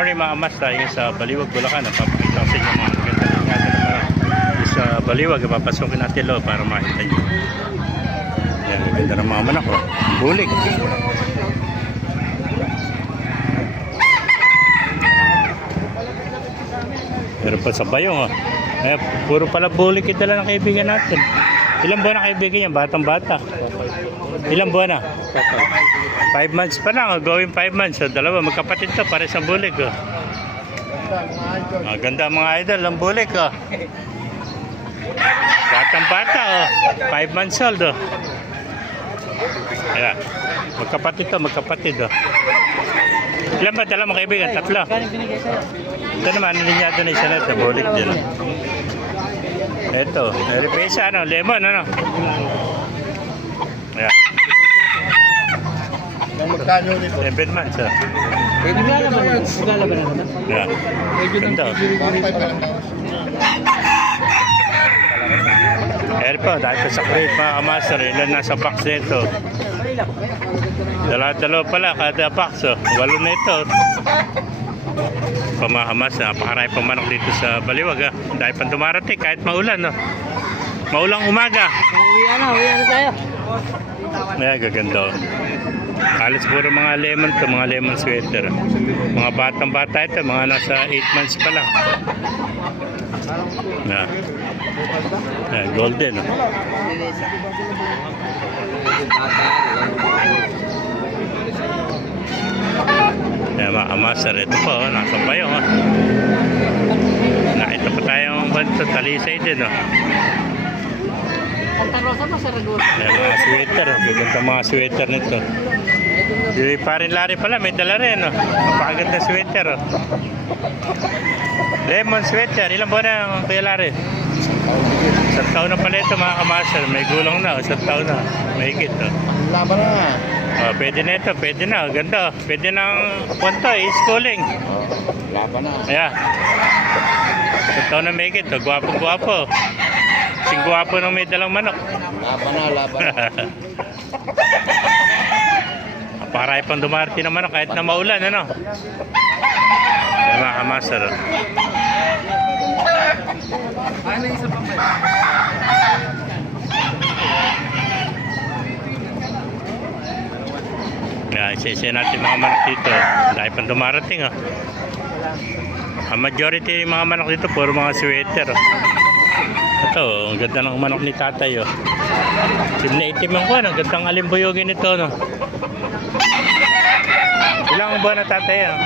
morning mga mas tayo sa Baliwag, Bulacan. Napapakita ko sa inyo mga maganda ng ingatan ng manok. Sa Baliwag, papasukin natin lo para makita nyo. Yan, ang ganda ng mga manok. Oh. Bulig. Pero pa sa bayong oh. Eh, puro pala bulig kita lang ng kaibigan natin. Ilang buwan na kaibigan yan? Batang bata. Ilang buwan na? Five months pa lang, oh. going five months. So, dalawa, magkapatid to, para sa bulig. Oh. Ah, ganda mga idol, ang bulig. Oh. Batang bata, oh. five months old. Oh. Ayan. Magkapatid to, magkapatid. Oh. Ilan ba dala mga? Tatlo. Ito naman, linyado na isa na ito, bulig din. Ito, ano, lemon, ano. Magkano nito? Seven months, oh. Pwede ba naman yun? Maglalaban na naman. Ganda. oh. Bakit pa lang daw? Ayan po, dahil sa crate mga kamaster, ilan nasa box na ito. Dalawa-dalawa pala kada box, oh. Walo na ito. Pamahamas, napakarami pa manok dito sa Baliwag, ah. Dahil pa dumarating, kahit maulan, no. Maulang umaga. Uwi na, uwi na tayo. Ayan, gaganda, oh. Halos puro mga lemon to, mga lemon sweater. Mga batang bata ito, mga nasa 8 months pa lang. Na. Ayan, golden, oh. Ayan, mga master, ito po, oh, nasa bayo, oh. Nakita pa tayong talisay din, oh. Santa Rosa pa, Saragosa. Ayan, mga sweater, oh. gaganda mga sweater nito. Si parin Larry pala, may dala rin, oh. Napakaganda sweater, oh. Lemon sweater, ilang buwan na ang Kuya Larry? Isang taon na pala ito mga kamaster, may gulang na, oh. isang taon na, may higit, oh. Laban na. Oh, pwede na ito, pwede na, oh. ganda, oh. pwede ng punto, eh, schooling. Laban na. Ayan. Isang taon na may higit, oh. gwapo-gwapo. Sing gwapo ng may dalang manok. Laban na, laban na. Para pang dumarating naman ano, kahit na maulan, ano? Yan mga kamaster. Ano isa pa ba? Yan, isa natin mga manok dito. Dahil pang dumarating, oh. Ang majority ng mga manok dito, puro mga sweater, oh. Ito, oh, ang ganda ng manok ni tatay, oh. Sinaitim ang kuwan, ang gandang alimbuyogin nito, no? Ilang buwan na tatay, ah?